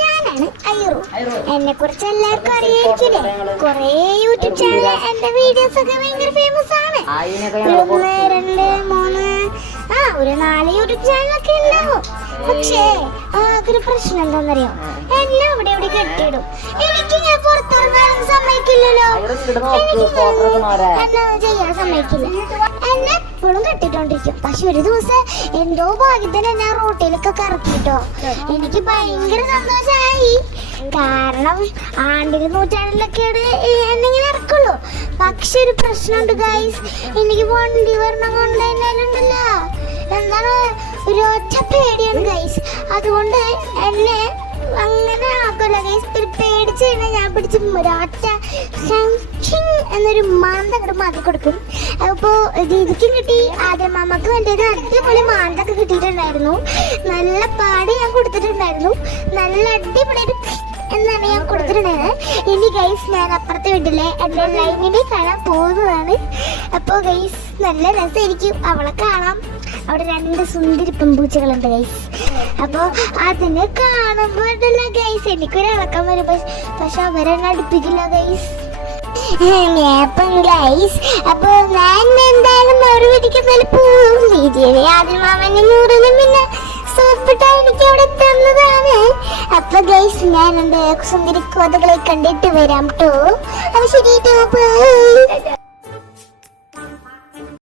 ഞാനാണ് ഐറു. എന്നെ കുറിച്ച് എല്ലാവർക്കും അറിയായിരിക്കില്ലേ. കുറെ യൂട്യൂബ് ചാനൽ എന്റെ വീഡിയോസ് ഒക്കെ ഭയങ്കര ഫേമസ് ആണ്. 1 2 3 ഒരു 4 യൂട്യൂബ് ചാനലൊക്കെ ഉണ്ടാവും. പക്ഷേ ഒരു പ്രശ്നം എന്താണെന്നറിയോ, എല്ലാം ഇവിടെ കെട്ടിയിടും. എനിക്ക് ഞാൻ പുറത്തിറങ്ങാനൊന്നും സമ്മതിക്കില്ലല്ലോ. എന്നെ ചെയ്യാൻ സമ്മതിക്കില്ല. എന്നെ എപ്പോഴും കെട്ടിട്ടോണ്ടിരിക്കും. പക്ഷെ ഒരു ദിവസം എന്തോ ഭാഗ്യത്തിന് എന്നെ റോട്ടിലൊക്കെ കറക്കിട്ടോ. എനിക്ക് ഭയങ്കര സന്തോഷമായി. കാരണം ആണ്ടിന് നൂറ്റാണ്ടിലൊക്കെയാണ് എന്നിങ്ങനെ ഇറക്കുള്ളൂ. പക്ഷെ ഒരു പ്രശ്നമുണ്ട് ഗൈസ്. എനിക്ക് വണ്ടി വരണം കൊണ്ടുണ്ടല്ലോ, എന്താണ് ഒരു ഒറ്റ പേടിയാണ് ഗൈസ്. അതുകൊണ്ട് എന്നെ അങ്ങനെ ആക്കല്ലോ ഗൈസ്. പേടിച്ച് കഴിഞ്ഞാൽ ഞാൻ പിടിച്ച് ഒരൊറ്റ എന്നൊരു മാന്ത അങ്ങോട്ട് മാറ്റി കൊടുക്കും. അപ്പോൾ ദീദിക്കും കിട്ടി, ആദ്യം മാമക്കും വേണ്ടത് അടിപൊളി മാന്തൊക്കെ കിട്ടിയിട്ടുണ്ടായിരുന്നു. നല്ല പാടി ഞാൻ കൊടുത്തിട്ടുണ്ടായിരുന്നു. നല്ല അടിപൊളി എന്നാണ് ഞാൻ കൊടുത്തിട്ടുണ്ടായിരുന്നത്. ഇനി ഗൈസ് ഞാൻ അപ്പുറത്തെ വീട്ടിലെ എൻ്റെ ലൈവിനെ കാണാൻ പോകുന്നതാണ്. അപ്പോൾ ഗൈസ് നല്ല രസമായിരിക്കും അവളെ കാണാം. അവിടെ 2 സുന്ദരി പെമ്പൂച്ചകളുണ്ട് ഗൈസ്. അപ്പോൾ അതിനെ കാണുമ്പോൾ ഗൈസ് എനിക്കൊരിളക്കം വരും. പക്ഷെ അവരെന്നെ അടുപ്പിക്കില്ല ഗൈസ്. അപ്പൊ ഞാൻ എന്തായാലും ഒരു വീട്ടിൽ പോകും. ആദ്യം മാമന്റെ 100 പിന്നെ സോപ്പിട്ട എനിക്ക് അവിടെ തന്നതാണ്. അപ്പൊ ഗൈസ് ഞാൻ എന്റെ സുന്ദരി കോതകളെ കണ്ടിട്ട് വരാം ട്ടോ. അപ്പൊ ശരി ട്ടോ.